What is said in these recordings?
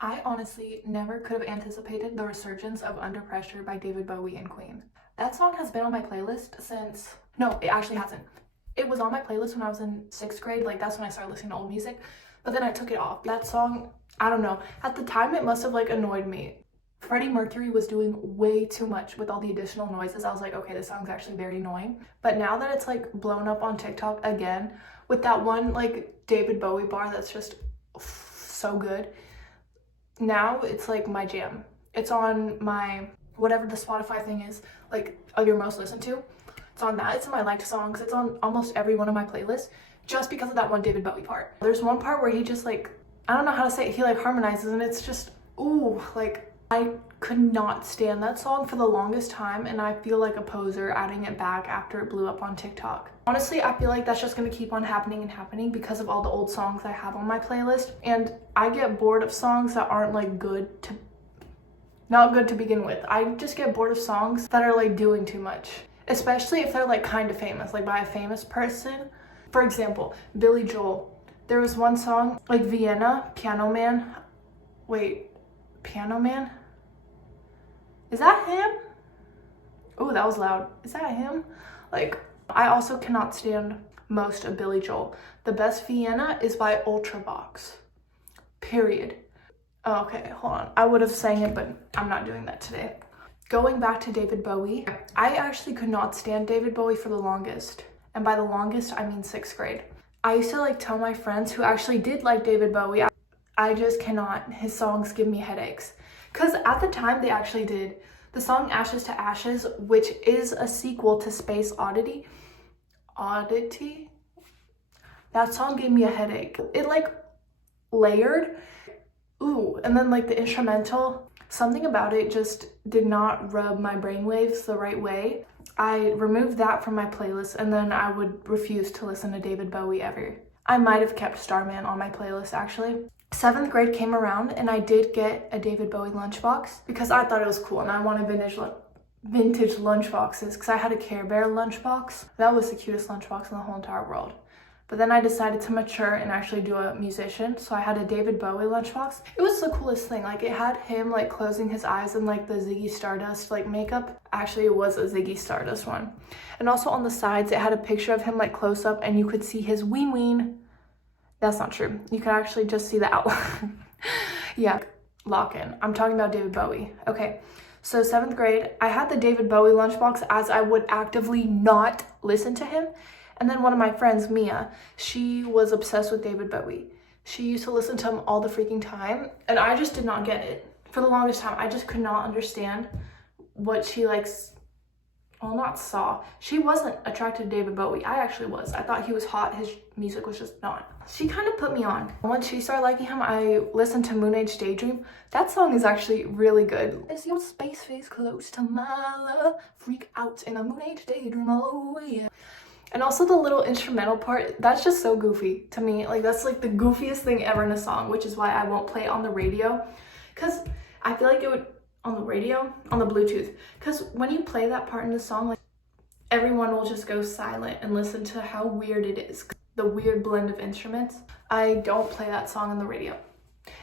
I honestly never could have anticipated the resurgence of Under Pressure by David Bowie and Queen. That song has been on my playlist since, no, it actually hasn't. It was on my playlist when I was in 6th grade, like that's when I started listening to old music, but then I took it off. That song, I don't know, at the time it must have like annoyed me. Freddie Mercury was doing way too much with all the additional noises. I was like, okay, this song's actually very annoying. But now that it's like blown up on TikTok again, with that one like David Bowie bar that's just so good, now it's like my jam. It's on my, whatever the Spotify thing is, like of your most listened to. It's on that. It's in my liked songs. It's on almost every one of my playlists just because of that one David Bowie part. There's one part where he just like, I don't know how to say it, he like harmonizes and it's just, ooh, like I could not stand that song for the longest time, and I feel like a poser adding it back after it blew up on TikTok. Honestly, I feel like that's just gonna keep on happening and happening because of all the old songs I have on my playlist, and I get bored of songs that aren't like not good to begin with. I just get bored of songs that are like doing too much, especially if they're like kind of famous, like by a famous person. For example, Billy Joel. There was one song, like Vienna, Piano Man. Wait, Piano Man? Is that him? Oh, that was loud. Is that him? Like, I also cannot stand most of Billy Joel. The best Vienna is by Ultravox. Period. Oh, okay, hold on. I would have sang it, but I'm not doing that today. Going back to David Bowie, I actually could not stand David Bowie for the longest. And by the longest, I mean 6th grade. I used to like tell my friends who actually did like David Bowie, I just cannot. His songs give me headaches. Because at the time they actually did the song Ashes to Ashes, which is a sequel to Space Oddity. That song gave me a headache. It like layered. Ooh, and then like the instrumental, something about it just did not rub my brainwaves the right way. I removed that from my playlist, and then I would refuse to listen to David Bowie ever. I might have kept Starman on my playlist actually. 7th grade came around and I did get a David Bowie lunchbox because I thought it was cool and I wanted vintage lunchboxes because I had a Care Bear lunchbox. That was the cutest lunchbox in the whole entire world. But then I decided to mature and actually do a musician, so I had a David Bowie lunchbox. It was the coolest thing. Like, it had him like closing his eyes in like the Ziggy Stardust like makeup. Actually, it was a Ziggy Stardust one. And also on the sides, it had a picture of him like close up and you could see his ween ween. That's not true. You can actually just see the outline. Yeah, lock in. I'm talking about David Bowie. Okay, so 7th grade, I had the David Bowie lunchbox as I would actively not listen to him. And then one of my friends, Mia, she was obsessed with David Bowie. She used to listen to him all the freaking time. And I just did not get it. For the longest time, I just could not understand what she likes. Well, not saw. She wasn't attracted to David Bowie. I actually was. I thought he was hot. His music was just not. She kind of put me on. Once she started liking him, I listened to Moonage Daydream. That song is actually really good. Is your space face close to my love? Freak out in a Moonage Daydream, oh yeah. And also the little instrumental part, that's just so goofy to me. Like, that's like the goofiest thing ever in a song, which is why I won't play it on the radio. Because I feel like it would, on the radio, on the Bluetooth. Because when you play that part in the song, like, everyone will just go silent and listen to how weird it is. The weird blend of instruments. I don't play that song on the radio.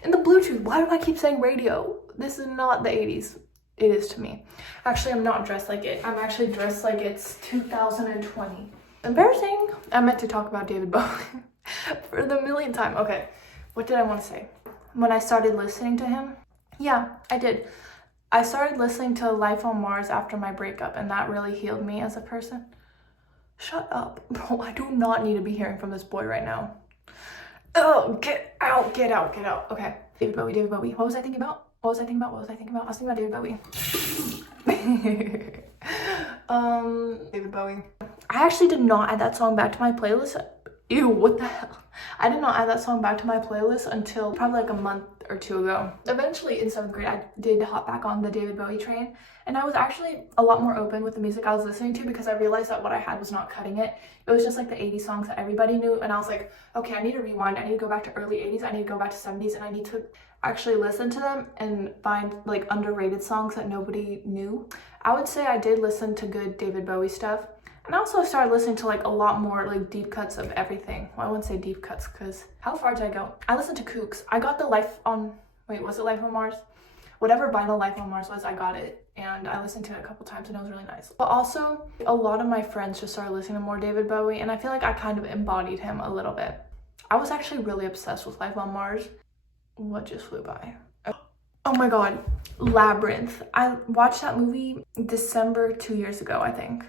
And the Bluetooth, why do I keep saying radio? This is not the 80s. It is to me. Actually, I'm not dressed like it. I'm actually dressed like it's 2020. Embarrassing. I meant to talk about David Bowie for the millionth time. Okay, what did I want to say? When I started listening to him, yeah, I did. I started listening to Life on Mars after my breakup, and that really healed me as a person. Shut up, bro. I do not need to be hearing from this boy right now. Oh, get out, get out, get out. Okay, David Bowie, David Bowie. What was I thinking about? I was thinking about David Bowie. David Bowie. I actually did not add that song back to my playlist. Ew, what the hell? I did not add that song back to my playlist until probably like a month or two ago. Eventually in 7th grade, I did hop back on the David Bowie train, and I was actually a lot more open with the music I was listening to because I realized that what I had was not cutting it. It was just like the 80s songs that everybody knew, and I was like, okay, I need to rewind. I need to go back to early 80s. I need to go back to 70s, and I need to actually listen to them and find like underrated songs that nobody knew. I would say I did listen to good David Bowie stuff. And I also started listening to like a lot more like deep cuts of everything. Well, I wouldn't say deep cuts because how far did I go? I listened to Kooks. I got the Life on Wait, was it Life on Mars? Whatever vinyl Life on Mars was, I got it and I listened to it a couple times and it was really nice. But also, a lot of my friends just started listening to more David Bowie and I feel like I kind of embodied him a little bit. I was actually really obsessed with Life on Mars. What just flew by? Oh my god, Labyrinth. I watched that movie December 2 years ago, I think.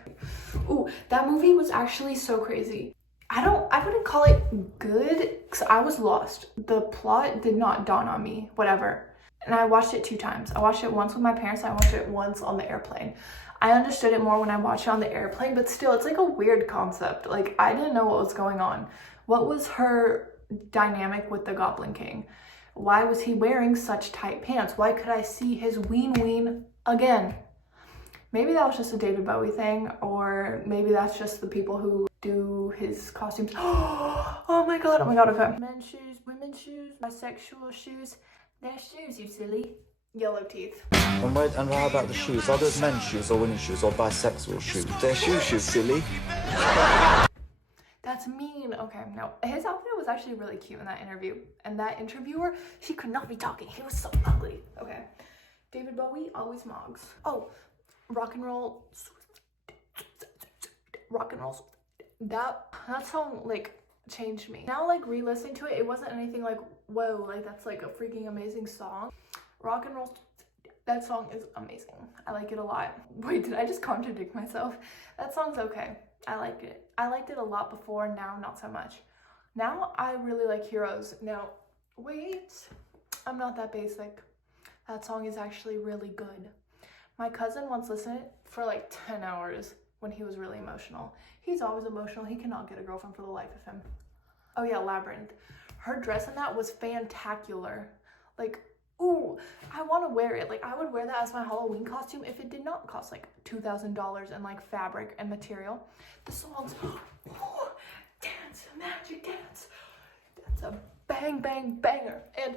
Ooh, that movie was actually so crazy. I wouldn't call it good because I was lost. The plot did not dawn on me, whatever. And I watched it 2 times. I watched it once with my parents, and I watched it once on the airplane. I understood it more when I watched it on the airplane, but still, it's like a weird concept. Like, I didn't know what was going on. What was her dynamic with the Goblin King? Why was he wearing such tight pants? Why could I see his ween again? Maybe that was just a David Bowie thing, or maybe that's just the people who do his costumes. Oh my god, okay. Men's shoes, women's shoes, bisexual shoes. They're shoes, you silly. Yellow teeth. And how about the shoes? Are those men's shoes or women's shoes or bisexual shoes? They're shoes, silly. That's mean. Okay, no. His outfit was actually really cute in that interview. And that interviewer, he could not be talking. He was so ugly. Okay. David Bowie always mogs. Oh, rock and roll. That song, like, changed me. Now, like, re-listening to it, it wasn't anything like, whoa, like, that's like a freaking amazing song. Rock and roll, that song is amazing. I like it a lot. Wait, did I just contradict myself? That song's okay. I liked it. I liked it a lot before, now not so much. Now I really like Heroes. Now, wait, I'm not that basic. That song is actually really good. My cousin once listened to it for like 10 hours when he was really emotional. He's always emotional. He cannot get a girlfriend for the life of him. Oh yeah, Labyrinth. Her dress in that was fantacular. Like, ooh, I want to wear it. Like, I would wear that as my Halloween costume if it did not cost like $2,000 in like fabric and material. The songs, ooh, dance, magic dance. That's a bang, bang, banger. And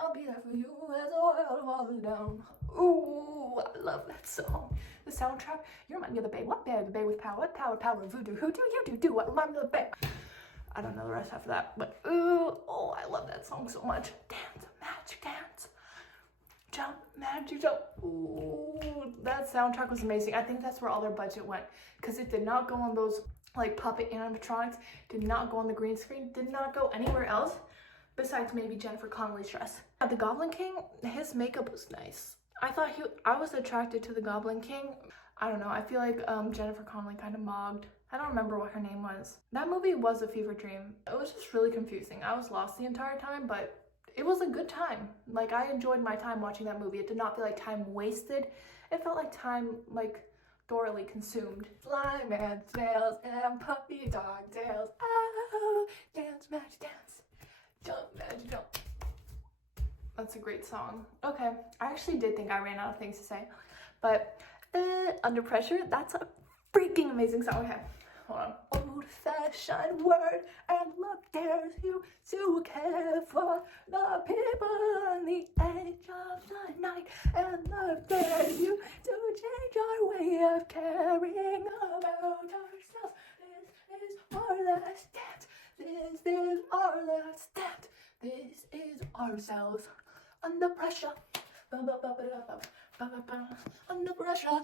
I'll be there for you as the world falls down. Ooh, I love that song. The soundtrack, you remind me of the Bay. What Bay? The Bay with power. What power? Power, voodoo. Who do you do? What remind me of the Bay? I don't know the rest after that, but ooh, oh, I love that song so much. Dance, magic dance. Jump, magic jump. Ooh, that soundtrack was amazing. I think that's where all their budget went, because it did not go on those like puppet animatronics, did not go on the green screen, did not go anywhere else besides maybe Jennifer Connelly's dress. The Goblin King, his makeup was nice. I was attracted to the Goblin King. I don't know, I feel like Jennifer Connelly kind of mogged. I don't remember what her name was. That movie was a fever dream. It was just really confusing. I was lost the entire time, but it was a good time. Like, I enjoyed my time watching that movie. It did not feel like time wasted. It felt like time, like, thoroughly consumed. Fly man's tails and puppy dog tails. Oh, dance, magic dance. Jump, magic jump. That's a great song. Okay, I actually did think I ran out of things to say, but Under Pressure, that's a freaking amazing song. Okay, hold on. Old-fashioned word and love dares you to care for the people on the edge of the night, and love dares you to change your way of caring about ourselves. This is our last dance. This is our last dance. This is ourselves. Under pressure. Under pressure.